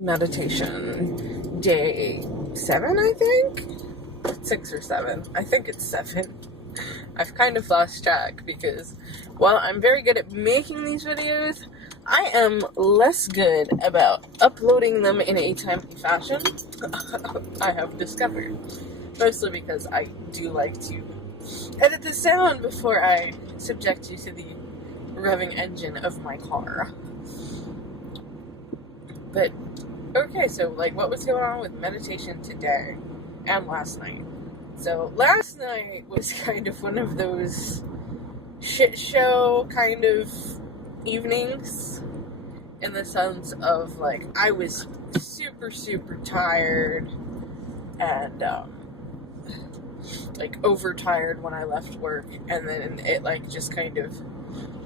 meditation. Day 7, I think? 6 or 7. I think it's 7. I've kind of lost track because while I'm very good at making these videos, I am less good about uploading them in a timely fashion. I have discovered. Mostly because I do like to edit the sound before I subject you to the revving engine of my car. But, okay, so, what was going on with meditation today and last night? So, last night was kind of one of those shit show kind of evenings, in the sense of, I was super, super tired, and, overtired when I left work, and then it, just kind of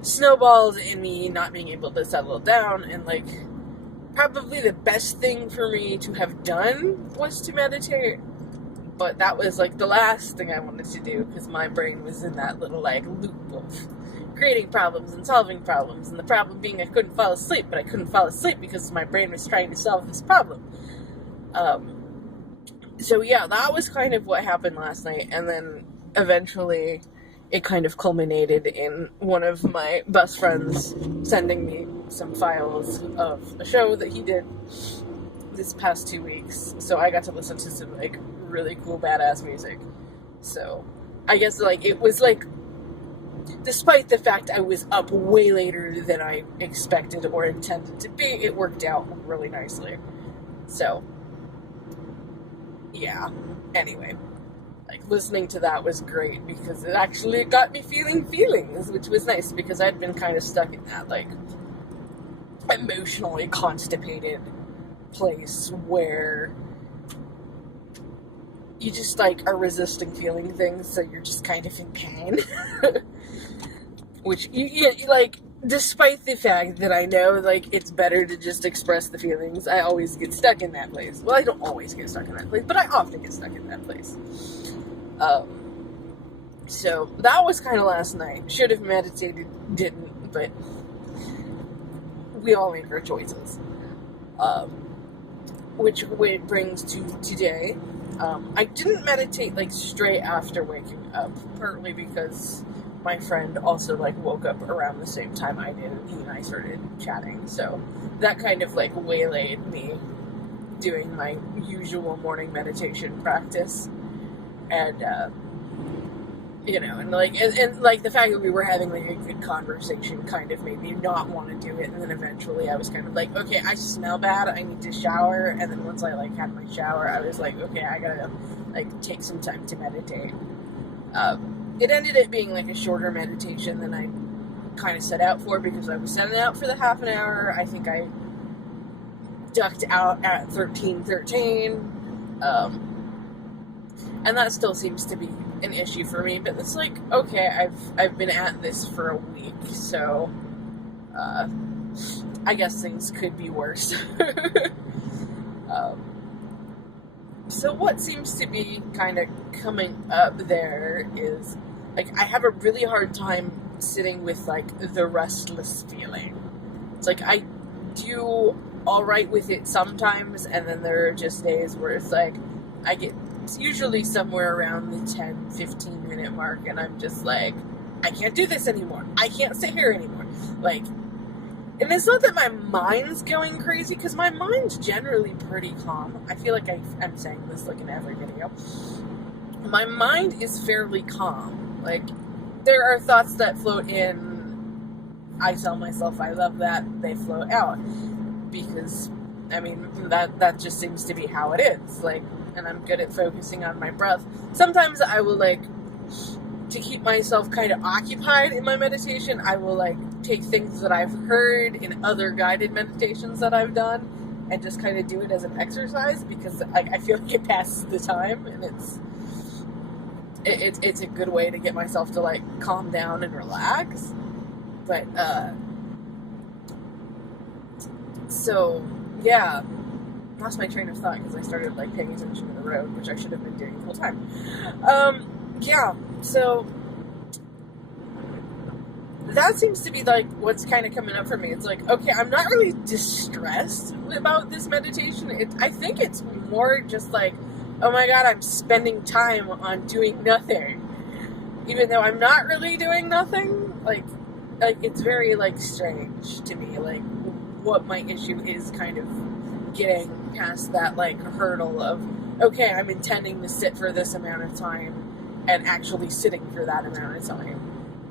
snowballed in me not being able to settle down, and, probably the best thing for me to have done was to meditate, but that was, the last thing I wanted to do, because my brain was in that little, loop of creating problems and solving problems, and the problem being I couldn't fall asleep, but I couldn't fall asleep because my brain was trying to solve this problem. So yeah, that was kind of what happened last night, and then eventually it kind of culminated in one of my best friends sending me some files of a show that he did this past 2 weeks, so I got to listen to some, really cool badass music. So, I guess, it was, despite the fact I was up way later than I expected or intended to be, it worked out really nicely. So, yeah. Anyway, listening to that was great because it actually got me feeling feelings, which was nice because I'd been kind of stuck in that, emotionally constipated place where you just, are resisting feeling things, so you're just kind of in pain. Which, despite the fact that I know, it's better to just express the feelings, I always get stuck in that place. Well, I don't always get stuck in that place, but I often get stuck in that place. So, that was kind of last night. Should have meditated, didn't, but we all make our choices. Which brings to today. I didn't meditate, straight after waking up, partly because my friend also, woke up around the same time I did, and he and I started chatting, so that kind of, waylaid me doing my usual morning meditation practice, and, and the fact that we were having, a good conversation kind of made me not want to do it, and then eventually I was kind of okay, I smell bad, I need to shower, and then once I, had my shower, I was okay, I gotta, take some time to meditate. It ended up being, a shorter meditation than I kind of set out for, because I was setting out for the half an hour. I think I ducked out at 13:13, and that still seems to be an issue for me, but it's okay, I've been at this for a week, so, I guess things could be worse. So what seems to be kind of coming up there is, I have a really hard time sitting with, the restless feeling. It's I do alright with it sometimes, and then there are just days where it's I get usually somewhere around the 10-15 minute mark, and I'm just I can't do this anymore. I can't sit here anymore. And it's not that my mind's going crazy, because my mind's generally pretty calm. I feel I'm saying this in every video. My mind is fairly calm. There are thoughts that float in. I tell myself I love that. They float out. Because, that just seems to be how it is. And I'm good at focusing on my breath. Sometimes I will, to keep myself kind of occupied in my meditation, I will, take things that I've heard in other guided meditations that I've done and just kind of do it as an exercise, because I feel it passes the time, and it's a good way to get myself to, calm down and relax. But, so, yeah, lost my train of thought because I started, paying attention to the road, which I should have been doing the whole time. Yeah, so that seems to be like what's kind of coming up for me. It's like, okay, I'm not really distressed about this meditation. I think it's more just like, oh my god, I'm spending time on doing nothing, even though I'm not really doing nothing. Like it's very like strange to me. Like what my issue is, kind of getting past that like hurdle of, okay, I'm intending to sit for this amount of time and actually sitting for that amount of time.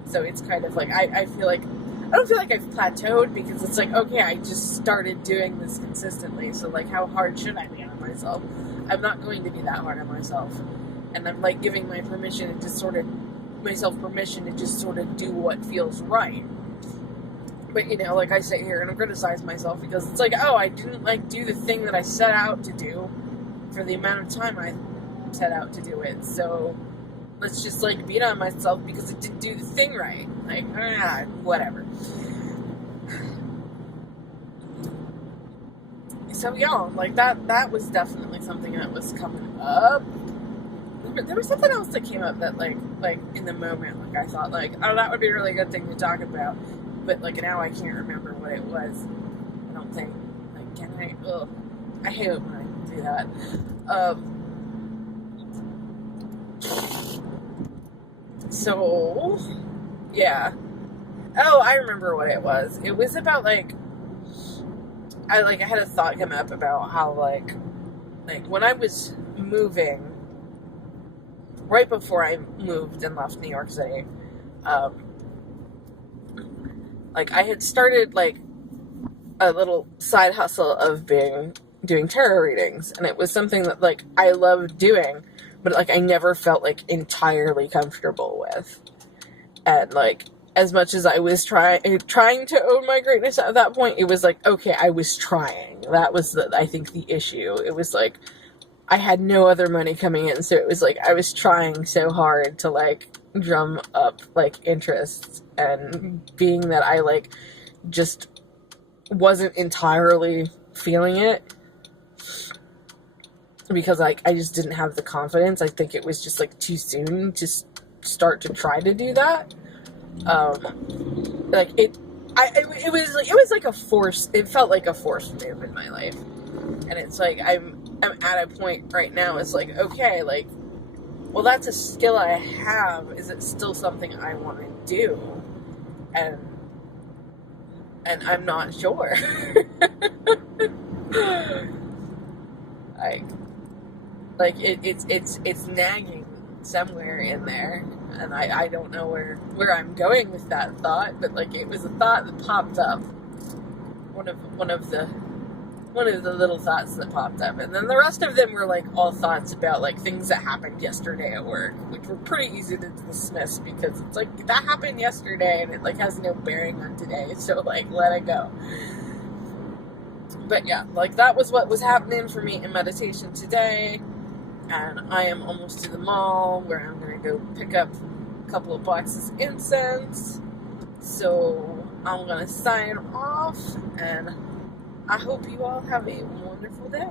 So it's kind of like, I feel like, I don't feel like I've plateaued, because it's like, okay, I just started doing this consistently, so like how hard should I be on myself? I'm not going to be that hard on myself. And I'm like giving myself permission to just sort of do what feels right. But you know, like I sit here and I criticize myself because it's like, oh, I didn't like do the thing that I set out to do for the amount of time I set out to do it. So let's just like beat on myself because it didn't do the thing right. Like, whatever. So yeah, like that was definitely something that was coming up. There was something else that came up that like in the moment, like I thought like, oh, that would be a really good thing to talk about. But like now I can't remember what it was. I don't think. Like, can I? Ugh. I hate it when I do that. So, yeah. Oh, I remember what it was. It was about like I had a thought come up about how like when I was moving, right before I moved and left New York City, like I had started like a little side hustle of doing tarot readings, and it was something that like I loved doing, but like I never felt like entirely comfortable with. And like as much as I was trying to own my greatness at that point, it was like, okay, I was trying. That was I think the issue. It was like I had no other money coming in, so it was like I was trying so hard to like drum up like interest, and being that I like just wasn't entirely feeling it because like I just didn't have the confidence. I think it was just like too soon to start to try to do that. Like it was like a force. It felt like a forced move in my life, and it's like I'm at a point right now. It's like, okay, like, well, that's a skill I have. Is it still something I want to do? And I'm not sure. like it's nagging somewhere in there, and I don't know where I'm going with that thought, but like it was a thought that popped up. One of the little thoughts that popped up, and then the rest of them were like all thoughts about like things that happened yesterday at work, which were pretty easy to dismiss because it's like that happened yesterday and it like has no bearing on today, so like let it go. But yeah, like that was what was happening for me in meditation today, and I am almost to the mall where I'm gonna go pick up a couple of boxes of incense. So I'm gonna sign off, and I hope you all have a wonderful day.